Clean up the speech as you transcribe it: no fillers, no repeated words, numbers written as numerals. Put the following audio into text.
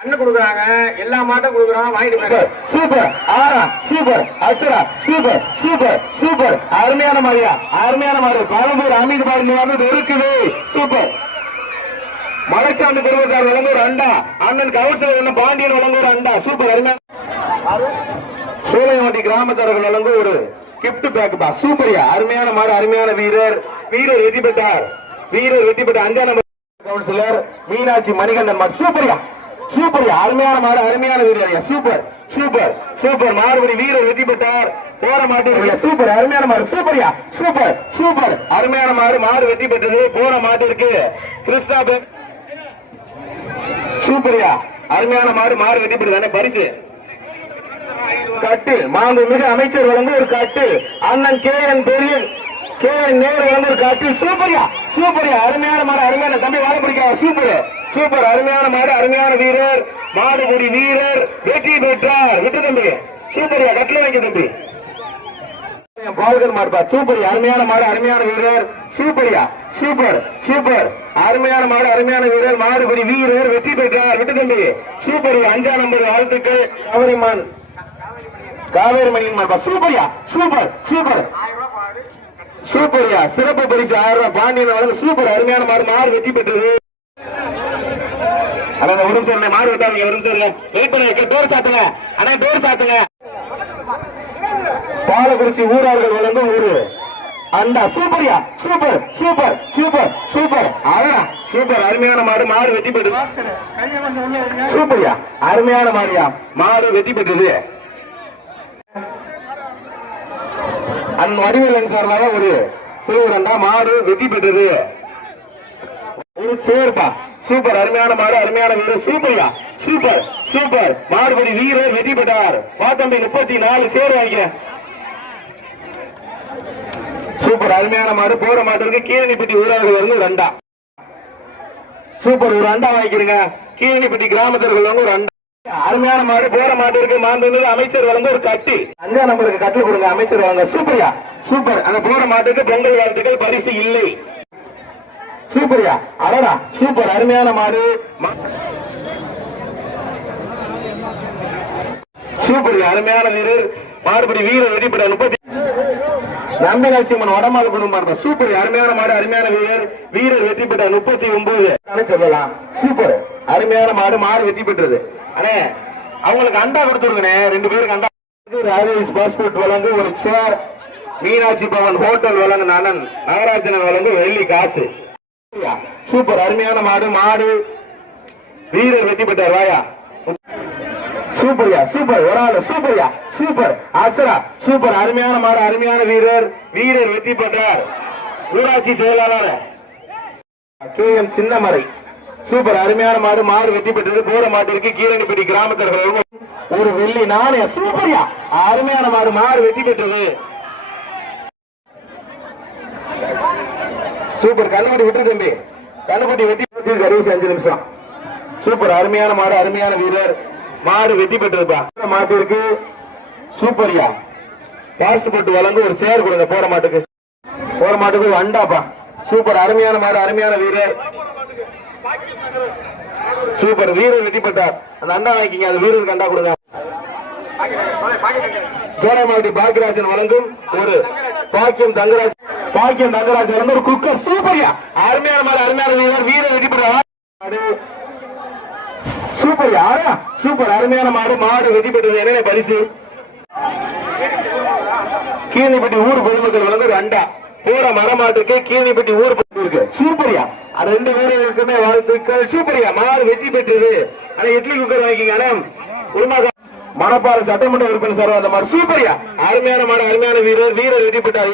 அண்ணன் கொடுக்குறாங்க, எல்லா மாட்டும் கொடுக்குறோம், வாங்கிட்டு சூப்பர் ஆரா சூப்பர் அசுரா சூப்பர் சூப்பர் சூப்பர் அருமையான மாரியா அருமையான மாடு பரம்பூர் அமீது பாருங்க வந்து இருக்குது சூப்பர் மலைச்சாமி பெருவதார் வழங்கூர் அண்டா அண்ணன் கவுசல் பாண்டியன் வழங்கூர் அண்டா சூப்பர் அருமையான சூளையமட்டி கிராமத்தார்கள் வழங்கும் ஒரு கிப்ட் பேக் பா சூப்பரியா அருமையான மாடு அருமையான வீரர் வீரர் வெற்றி பெற்றார் வீரர் வெற்றி பெற்ற 5ஆம் நம்பர் கவுன்சிலர் மீனாட்சி மணிகண்டன் மாடு சூப்பரியா சூப்பரியா அருமையான மாடு அருமையான வீரர் சூப்பர் சூப்பர் சூப்பர் மாறுபடி வீரர் வெற்றி பெற்றார் போற மாட்டு சூப்பர் அருமையான மாடு சூப்பரியா சூப்பர் சூப்பர் அருமையான மாடு மாடு வெற்றி பெற்றது போற மாட்டிற்கு கிருஷ்ணா சூப்பரியா அருமையான மாடு மாடு வெற்றி பெற்றது பரிசு கட்டு மாண்புமிகு அமைச்சர் வழங்க ஒரு கட்டு அண்ணன் கே என் பெரிய கே என் நேரு வழங்க ஒரு கட்டு சூப்பரியா சூப்பரியா அருமையான மாடு அருமையான தம்பி வாழ பிடிக்காத சூப்பர் சூப்பர் அருமையான மாடு அருமையான வீரர் மாடுபுடி வீரர் வெற்றி பெற்றார் விட்டு தம்பி சூப்பரியா கட்டில வைக்க தம்பி பால்கர் மாடுபா சூப்பரியா அருமையான மாடு அருமையான வீரர் சூப்பரியா சூப்பர் சூப்பர் அருமையான மாடு அருமையான வீரர் மாடுபடி வீரர் வெற்றி பெற்றார் விட்டு தம்பி சூப்பரியா 5ஆம் நம்பர் வாழ்த்துக்கள் அவரிமான் காவேரி மணியின் மாடுபா சூப்பரியா சூப்பர் சூப்பர் சூப்பரியா சிறப்பு பரிசு 1000 ரூபாய் பாண்டியன் வழங்க சூப்பர் அருமையான மாடு மாடு வெற்றி பெற்றது அண்ணா ஒரு நிமிஷம் மாடு விட்டாங்க ஒரு நிமிஷம் வெயிட் பண்ண டோர் சாத்துங்க அண்ணா டோர் சாத்துங்க பாலக்குறிச்சி ஊரார்கள் வழங்கும் ஊரு அண்டா சூப்பரியா சூப்பர் சூப்பர் சூப்பர் சூப்பர் அழகா சூப்பர் அருமையான மாடு மாடு வெற்றி பெற்றது சூப்பரியா அருமையான மாடியா மாடு வெற்றி பெற்றது அண்ணன் வடிவேலன் சார்பாக ஒரு சிறுவர் அண்டா மாடு வெற்றி பெற்றது ஒரு சேர்ப்பா சூப்பர் அருமையான மாடு அருமையான வீரர் சூப்பரியா சூப்பர் சூப்பர் மாடுபடி வீரர் வெற்றி பெற்றார் பாத்தம்பி 34 சேர் வாங்க சூப்பர் அருமையான மாடு போற மாட்டிற்கு கீழனிப்பட்டி ஊரார்கள் வந்து ஒரு அண்டா சூப்பர் ஒரு அண்டா வாங்கிக்கிறீங்க கீழனிப்பட்டி கிராமத்திற்கு வந்து ஒரு அண்டா அருமையான மாடு போற மாட்டிற்கு மாண்புமிகு அமைச்சர் வழங்க ஒரு கட்டி 5ஆம் நம்பருக்கு கட்டி கொடுங்க அமைச்சர் வழங்க சூப்பரியா சூப்பர் அந்த போற மாட்டுக்கு பொங்கல் வாழ்த்துக்கள் பரிசு இல்லை சூப்பரியா அடடா சூப்பர் அருமையான மாடு சூப்பரியா அருமையான வீரர் மாடுபடி வீரர் வெடிப்பட 30 நம்பினாட்சியம்மன் வடமால் குடும்பம் சூப்பர் அருமையான மாடு அருமையான வீரர் வீரர் வெற்றி பெற்ற 39 சொல்லலாம் சூப்பர் அருமையான மாடு மாடு வெற்றி பெற்றது அண்ணே அவங்களுக்கு அண்டா கொடுத்துருங்கண்ணே 2 பேருக்கு அண்டா ராஜேஷ் பாஸ்போர்ட் வழங்கு ஒரு சேர் மீனாட்சி பவன் ஹோட்டல் வழங்கு அண்ணன் நகராஜன் வழங்கு வெள்ளி காசு சூப்பர் அருமையான மாடு மாடு வீரர் வெற்றி பெற்றார் வாயா சூப்பரியா சூப்பர் ஒரு ஆளு சூப்பரியா சூப்பர் அசரா சூப்பர் அருமையான மாடு அருமையான வீரர் வீரர் வெற்றி பெற்றார் ஊராட்சி செயலாளர் கே எம் சின்னமரை சூப்பர் அருமையான மாடு மாடு வெற்றி பெற்றது போற மாட்டிற்கு கீழனிப்பட்டி கிராமத்தர்கள் ஒரு வெள்ளி நாணய சூப்பரியா அருமையான மாடு மாடு வெற்றி பெற்றது சூப்பர் கண்ணுக்குட்டி விட்டு தம்பி கண்ணுக்குட்டி வெட்டி 25 நிமிஷம் சூப்பர் அருமையான மாடு அருமையான வீரர் மாடு வெற்றி பெற்றதுப்பா மாட்டிற்கு சூப்பரியா பாஸ்போர்ட் வழங்கு ஒரு சேர் கொடுங்க போற மாட்டுக்கு ஒரு அண்டாப்பா சூப்பர் அருமையான மாடு அருமையான வீரர் சூப்பர் வீரர் வெற்றி பெற்றார் அந்த அண்டா வாங்கிங்க அந்த வீரருக்கு அண்டா கொடுங்க சோழமாவட்டி பாக்கியராஜன் வழங்கும் ஒரு பாக்கியம் தங்கராஜ் வழங்கும் ஒரு குக்கர் சூப்பரியா அருமையான மாடு அருமையான வீரர் வீரர் வெற்றி பெற்றார் சூப்பரியா சூப்பர் அருமையான மாடு மாடு வெற்றி பெற்றது என்ன பரிசு கீழனிப்பட்டி ஊர் பொதுமக்கள் வழங்க ஒரு அண்டா போற மரமாட்டுக்கு கீழனிப்பட்டி ஊர் இருக்கு சூப்பரியா 2 வீரர்களுக்குமே வாழ்த்துக்கள் சூப்பரியா மாடு வெற்றி பெற்றது ஆனா இட்லி குக்கர் வாங்கிங்க மணப்பாறை சட்டமன்ற உறுப்பினர் சார் அந்த மாதிரி சூப்பரியா அருமையான மாடு அருமையான வீரர் வீரர் வெற்றி பெற்றார்